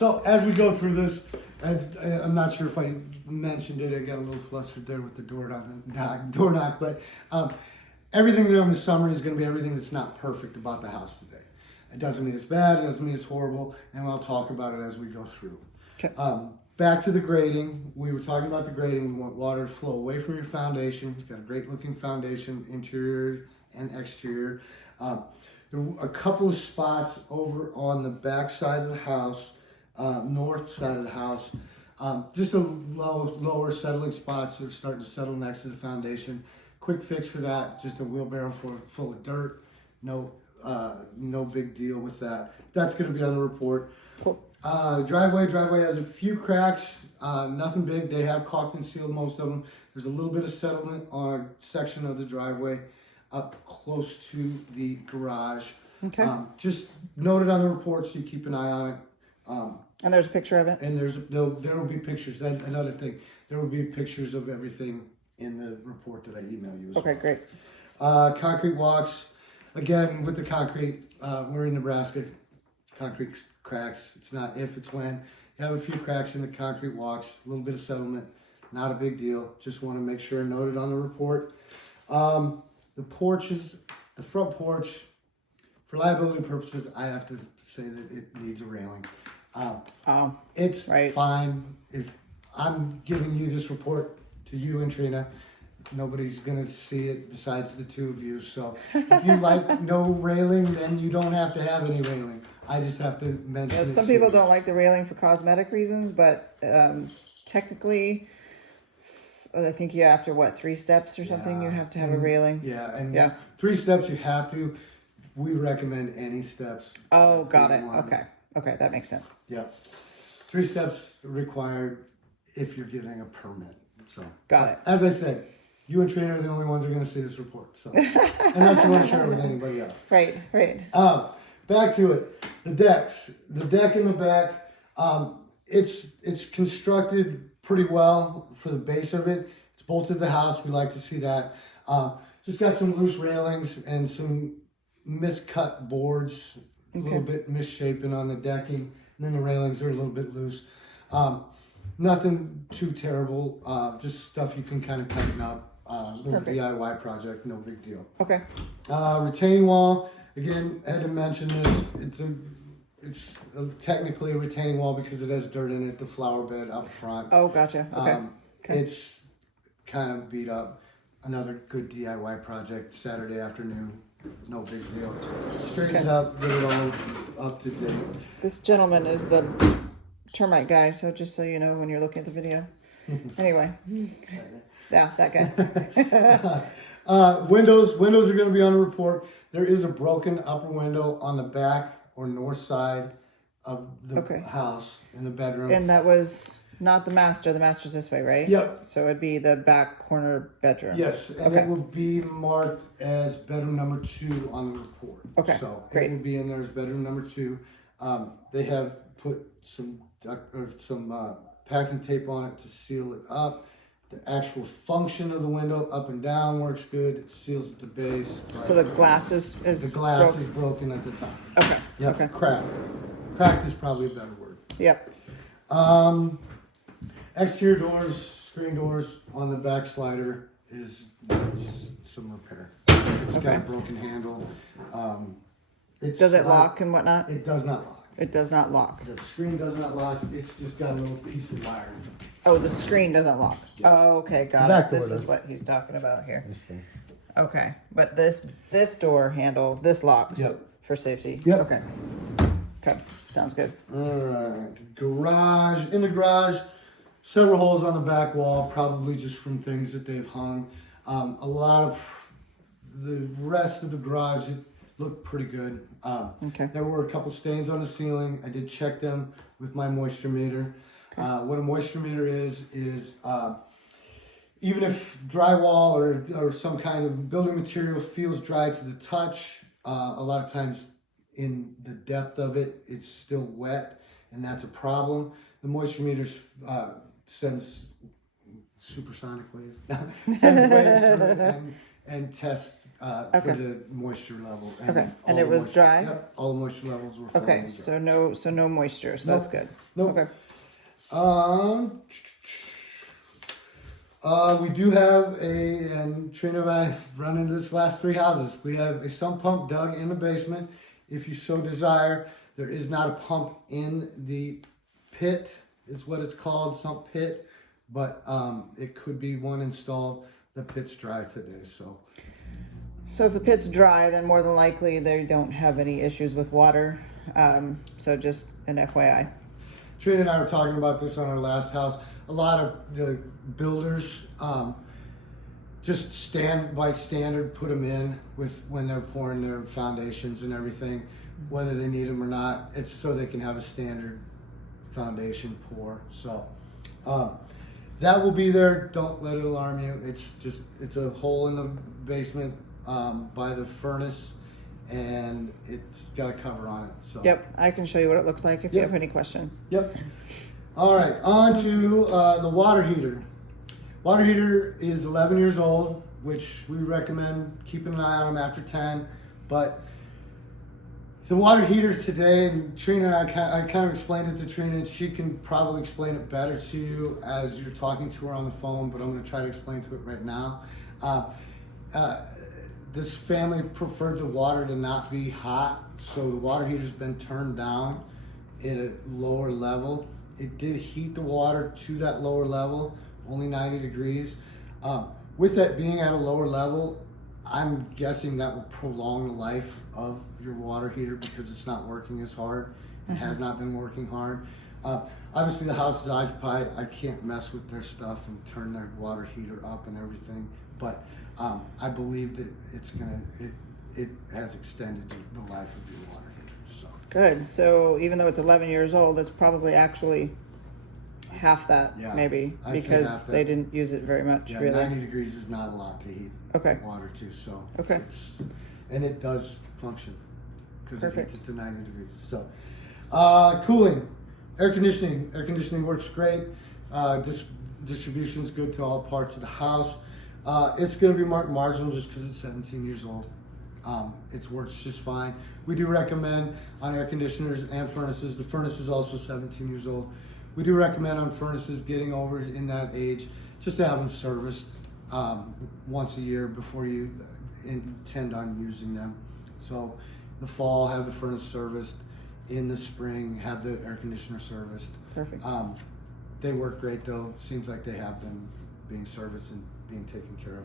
So as we go through this, I'm not sure if I mentioned it. I got a little flustered there with the door knock, but everything there in the summary is going to be everything that's not perfect about the house today. It doesn't mean it's bad. It doesn't mean it's horrible, and I'll talk about it as we go through. Okay. Back to the grading. We were talking about the grading. We want water to flow away from your foundation. It's got a great looking foundation, interior and exterior. There were a couple of spots over on the back side of the house, north side of the house, just a lower settling spots that are starting to settle next to the foundation. Quick fix for that, just a wheelbarrow full of dirt. No big deal with that. That's going to be on the report. Cool. Driveway has a few cracks, nothing big. They have caulked and sealed most of them. There's a little bit of settlement on a section of the driveway up close to the garage. Okay. Just note it on the report so you keep an eye on it. And there's a picture of it? And there will be pictures. That's another thing. There will be pictures of everything in the report that I email you as well. Okay, great. Concrete walks. Again, with the concrete, we're in Nebraska. Concrete cracks. It's not if, it's when. You have a few cracks in the concrete walks. A little bit of settlement. Not a big deal. Just want to make sure and note it on the report. The porches, the front porch, for liability purposes, I have to say that it needs a railing. It's right. fine. If I'm giving you this report to you and Trina, nobody's going to see it besides the two of you. So if you like no railing, then you don't have to have any railing. I just have to mention it. Some people don't like the railing for cosmetic reasons, but technically, I think you after 3 steps or something, you have to have a railing. Yeah, and 3 steps you have to. We recommend any steps. Oh, got it. Okay, that makes sense. Yep. 3 steps required if you're getting a permit. So Got it. As I said, you and Trina are the only ones who are going to see this report. So unless you want to share it with anybody else. Right. Back to it. The decks. The deck in the back. It's constructed pretty well for the base of it. It's bolted to the house. We like to see that. Just got some loose railings and some miscut boards. A little bit misshapen on the decking. And then the railings are a little bit loose. Nothing too terrible. Just stuff you can kind of tighten up. Little DIY project, no big deal. Okay. Retaining wall. Again, I had to mention this. It's technically a retaining wall because it has dirt in it. The flower bed up front. Oh, gotcha. Okay. It's kind of beat up. Another good DIY project. Saturday afternoon. No big deal. Straighten it up. Get it all up to date. This gentleman is the termite guy, so just so you know when you're looking at the video. Anyway. Yeah, that guy. Windows are going to be on the report. There is a broken upper window on the back or north side of the house in the bedroom. And that was not the master. The master's this way, right? Yep. So it'd be the back corner bedroom. Yes, and it will be marked as bedroom number 2 on the report. Okay, so great. It will be in there as bedroom number 2. They have put some packing tape on it to seal it up. The actual function of the window up and down works good. It seals at the base. So the glass is the glass is broken at the top. Okay. Yep. Okay. Cracked. Cracked is probably a better word. Yep. Exterior doors, screen doors on the back slider needs some repair. It's got a broken handle. Does it lock and whatnot? It does not lock. It does not lock. The screen does not lock. It's just got a little piece of wire. Oh, the screen doesn't lock. Oh, okay, got Back it. door This is does. what he's talking about here. This thing. Okay, but this door handle, this locks. Yep. For safety. Yep. Okay. Okay, sounds good. All right. Garage. In the garage, several holes on the back wall, probably just from things that they've hung. A lot of the rest of the garage looked pretty good. There were a couple stains on the ceiling. I did check them with my moisture meter. What a moisture meter is even if drywall or some kind of building material feels dry to the touch, a lot of times in the depth of it, it's still wet, and that's a problem. The moisture meter sends supersonic waves, sends waves through, and test for Okay. the moisture level. Okay. And all it the was moisture- dry? Yep, all the moisture levels were fine. Okay, and dry. so no moisture, so that's good. Nope. Okay. We do have and Trina and I have run into this last 3 houses. We have a sump pump dug in the basement. If you so desire, there is not a pump in the pit, is what it's called, sump pit, but it could be one installed. The pit's dry today, so. So if the pit's dry, then more than likely they don't have any issues with water. So just an FYI. Trina and I were talking about this on our last house. A lot of the builders just by standard put them in with when they're pouring their foundations and everything, whether they need them or not. It's so they can have a standard foundation pour. So that will be there. Don't let it alarm you. It's a hole in the basement by the furnace, and it's got a cover on it. So Yep, I can show you what it looks like if you Yep. have any questions. Yep. All right, on to the water heater. Water heater is 11 years old, which we recommend keeping an eye on them after 10. But the water heaters today, and Trina and I kind of explained it to Trina, and she can probably explain it better to you as you're talking to her on the phone, but I'm going to try to explain to it right now. This family preferred the water to not be hot, so the water heater's been turned down at a lower level. It did heat the water to that lower level, only 90 degrees. With that being at a lower level, I'm guessing that will prolong the life of your water heater because it's not working as hard and has not been working hard. Obviously the house is occupied. I can't mess with their stuff and turn their water heater up and everything, but I believe that it has extended the life of your water heater. So. Good. So even though it's 11 years old, it's probably actually half that, Yeah, maybe, I'd say because half that. they didn't use it very much, Yeah, really. 90 degrees is not a lot to heat Okay. water to, so Okay. and it does function because it Perfect. heats it to 90 degrees. So, cooling, air conditioning. Air conditioning works great. Distribution's good to all parts of the house. It's going to be marked marginal just because it's 17 years old. It works just fine. We do recommend on air conditioners and furnaces. The furnace is also 17 years old. We do recommend on furnaces getting over in that age just to have them serviced once a year before you intend on using them. So the fall, have the furnace serviced. In the spring, have the air conditioner serviced. Perfect. They work great though. Seems like they have been being serviced and being taken care of.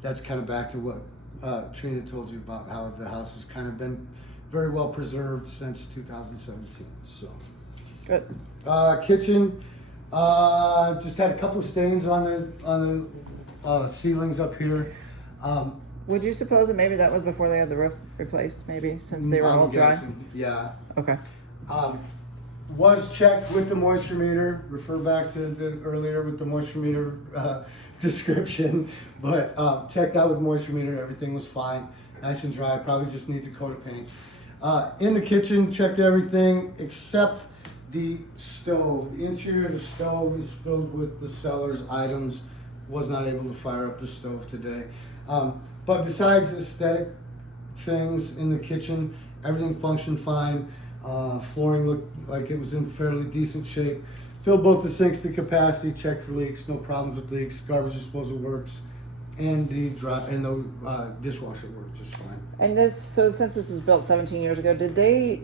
That's kind of back to what Trina told you about how the house has kind of been very well preserved since 2017. So. Good. Kitchen, just had a couple of stains on the ceilings up here. Would you suppose that maybe that was before they had the roof replaced, maybe, since they were I'm all dry? guessing, yeah. Okay. Was checked with the moisture meter. Refer back to the earlier with the moisture meter description, but checked out with moisture meter. Everything was fine, nice and dry. Probably just needs a coat of paint. In the kitchen, checked everything except the stove. The interior of the stove is filled with the seller's items. Was not able to fire up the stove today. But besides aesthetic things in the kitchen, everything functioned fine. Flooring looked like it was in fairly decent shape. Filled both the sinks to capacity, checked for leaks, no problems with leaks. Garbage disposal works, and the dishwasher worked just fine. And since this was built 17 years ago, did they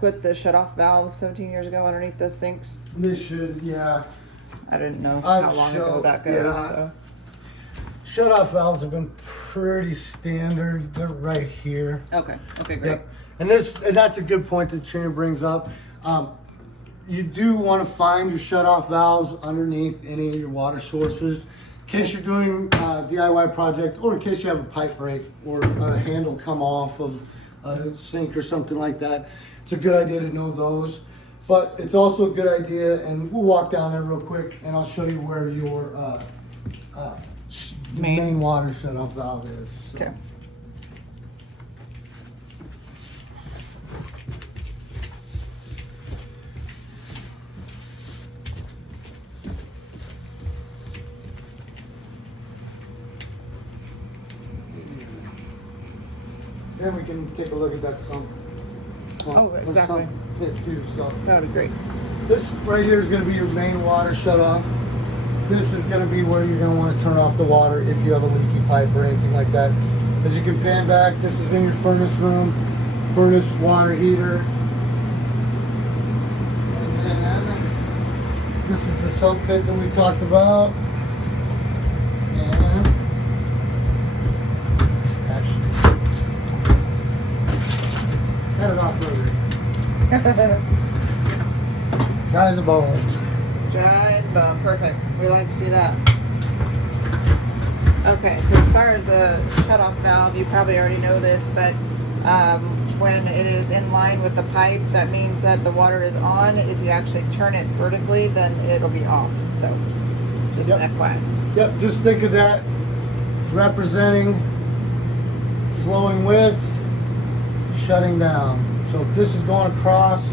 put the shut-off valves 17 years ago underneath the sinks? They should, yeah. I didn't know I'm how long sure- ago that goes. yeah. So. Shut-off valves have been pretty standard. They're right here. Okay. Okay. Great. Yep. And that's a good point that Trina brings up. You do want to find your shut-off valves underneath any of your water sources. In case you're doing a DIY project, or in case you have a pipe break or a handle come off of a sink or something like that, it's a good idea to know those. But it's also a good idea, and we'll walk down there real quick, and I'll show you where your main water shut-off valve is. So. Okay. then we can take a look at that sump. Oh, or exactly. sump pit too. So That would be great. this right here is going to be your main water shut off. This is going to be where you're going to want to turn off the water if you have a leaky pipe or anything like that. As you can pan back, this is in your furnace room, furnace water heater. And then this is the sump pit that we talked about. And actually, cut it off further. Guys, a bone. Dry as bone. Perfect. We like to see that. Okay, so as far as the shutoff valve, you probably already know this, but when it is in line with the pipe, that means that the water is on. If you actually turn it vertically, then it'll be off. So, just Yep. an FYI. Yep, just think of that representing flowing with, shutting down. So if this is going across,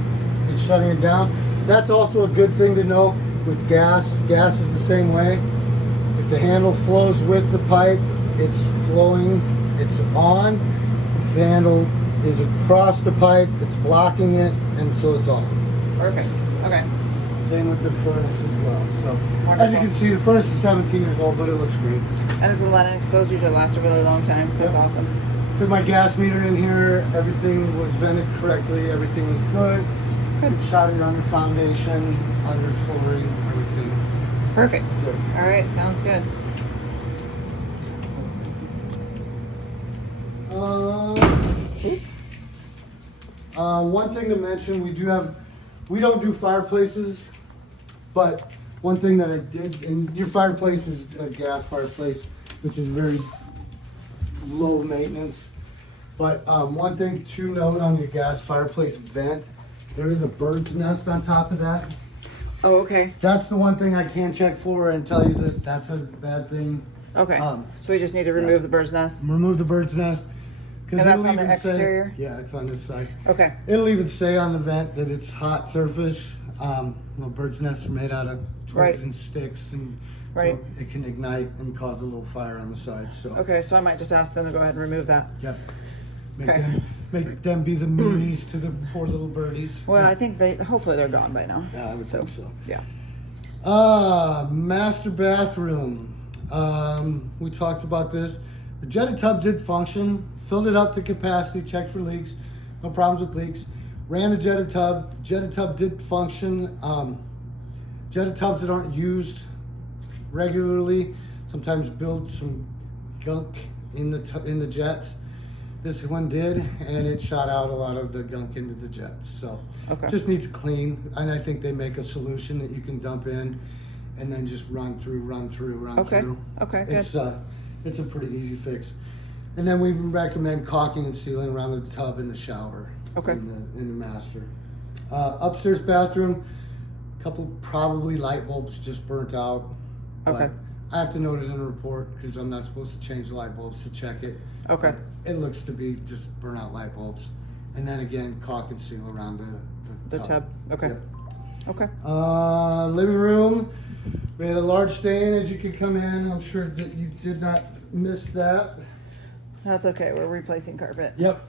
it's shutting it down. That's also a good thing to know with gas. Gas is the same way. If the handle flows with the pipe, it's flowing, it's on. If the handle is across the pipe, it's blocking it, and so it's off. Perfect. Okay. Same with the furnace as well. So as you Wonderful. can see, the furnace is 17 years old, but it looks great. And it's a Lennox. Those usually last a really long time, so that's Yep. awesome. Took my gas meter in here. Everything was vented correctly. Everything was good. Good. Shot it under foundation, under flooring, everything. Perfect. Good. All right, sounds good. One thing to mention, we don't do fireplaces, but one thing that I did, and your fireplace is a gas fireplace, which is very low maintenance. But one thing to note on your gas fireplace vent, there is a bird's nest on top of that. Oh, okay. That's the one thing I can check for and tell you that that's a bad thing. Okay. Um, So we just need to remove the bird's nest. Remove the bird's nest. 'Cause And that's it'll on the even say- exterior? Yeah, it's on this side. Okay. It'll even say on the vent that it's hot surface. Well, bird's nests are made out of twigs Right. and sticks, and Right. so it can ignite and cause a little fire on the side. So, Okay, so I might just ask them to go ahead and remove that. yep. Okay. Make them be the meanies to the poor little birdies. Well, I think hopefully they're gone by now. Yeah, I would think so. Yeah. Master bathroom. We talked about this. The jetted tub did function. Filled it up to capacity. Checked for leaks. No problems with leaks. Ran the jetted tub. The jetted tub did function. Jetted tubs that aren't used regularly sometimes build some gunk in the jets. This one did, and it shot out a lot of the gunk into the jets. So Okay. just needs clean. And I think they make a solution that you can dump in and then just run through. Okay. Through. Okay, good. It's a pretty easy fix. And then we recommend caulking and sealing around the tub in the shower. Okay. In the master. Upstairs bathroom, couple probably light bulbs just burnt out. Okay. But I have to note it in the report because I'm not supposed to change the light bulbs to check it. Okay. But it looks to be just burnout light bulbs. And then again, caulk and seal around the tub. Okay. Yep. Okay. Living room. We had a large stain as you could come in. I'm sure that you did not miss that. That's okay. We're replacing carpet. Yep.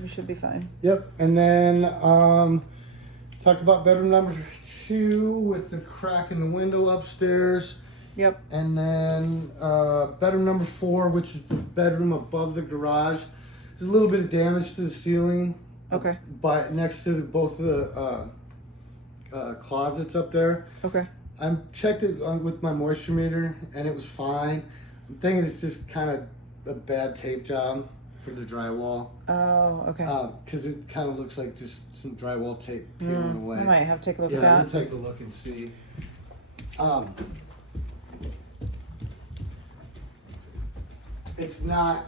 We should be fine. Yep. And then talked about bedroom number 2 with the crack in the window upstairs. Yep. And then bedroom number 4, which is the bedroom above the garage. There's a little bit of damage to the ceiling. Okay. But next to both of the closets up there. Okay. I checked it with my moisture meter and it was fine. I'm thinking it's just kind of a bad tape job for the drywall. Oh, okay. Because it kind of looks like just some drywall tape peeling away. I might have to take a look Yeah, at we'll that. take a look and see. It's not.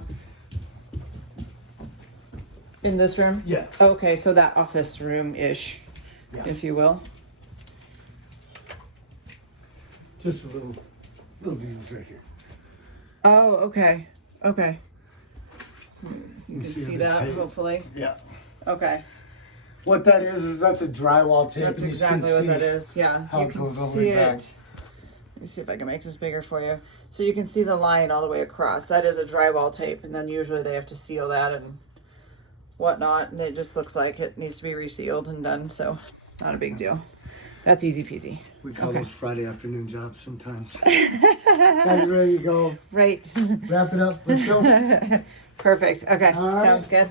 In this room? Yeah. Okay, so that office room-ish, Yeah. if you will. Just a little needles right here. Oh, okay. Okay. You can see see the that, tape. hopefully. Yeah. Okay. What that is that's a drywall tape. That's and you can exactly what see that is. Yeah. how You it can goes over see your back. it. Let me see if I can make this bigger for you. So you can see the line all the way across. That is a drywall tape, and then usually they have to seal that and whatnot, and it just looks like it needs to be resealed and done. So not a big deal. That's easy peasy. We call those Friday afternoon jobs sometimes. Guys, ready to go? Right. Wrap it up. Let's go. Perfect. Okay. All right. Sounds good.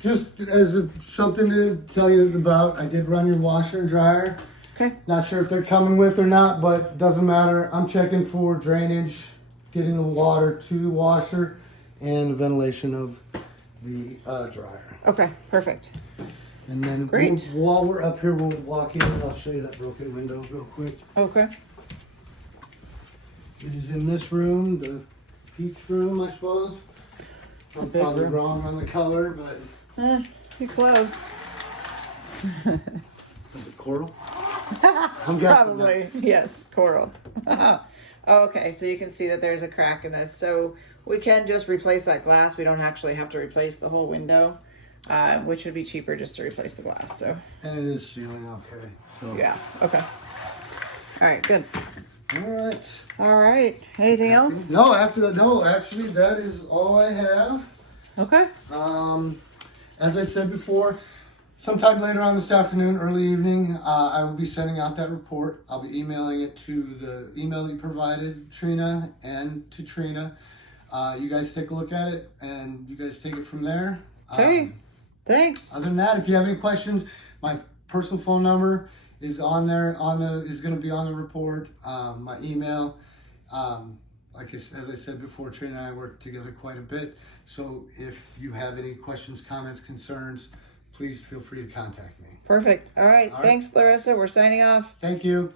Just as something to tell you about, I did run your washer and dryer. Okay. Not sure if they're coming with or not, but doesn't matter. I'm checking for drainage, getting the water to the washer, and the ventilation of the dryer. Okay. Perfect. And then Great. while we're up here, we'll walk in and I'll show you that broken window real quick. Okay. It is in this room, the peach room, I suppose. I'm big probably room. wrong on the color, but You're close. is it coral? I'm guessing. Probably. Yes. Coral. Okay. So you can see that there's a crack in this. So we can just replace that glass. We don't actually have to replace the whole window, which would be cheaper just to replace the glass. So And it is sealing okay. So yeah. Okay. All right. Good. all right. All right. Anything else? No, after that, no, actually, that is all I have. Okay. As I said before, sometime later on this afternoon, early evening, I will be sending out that report. I'll be emailing it to the email that you provided, Trina, and to Trina. You guys take a look at it, and you guys take it from there. Okay. Thanks. Other than that, if you have any questions, my personal phone number is on there. Is going to be on the report. My email. As I said before, Trina and I work together quite a bit. So if you have any questions, comments, concerns, please feel free to contact me. Perfect. All right. All right. Thanks, Larissa. We're signing off. Thank you.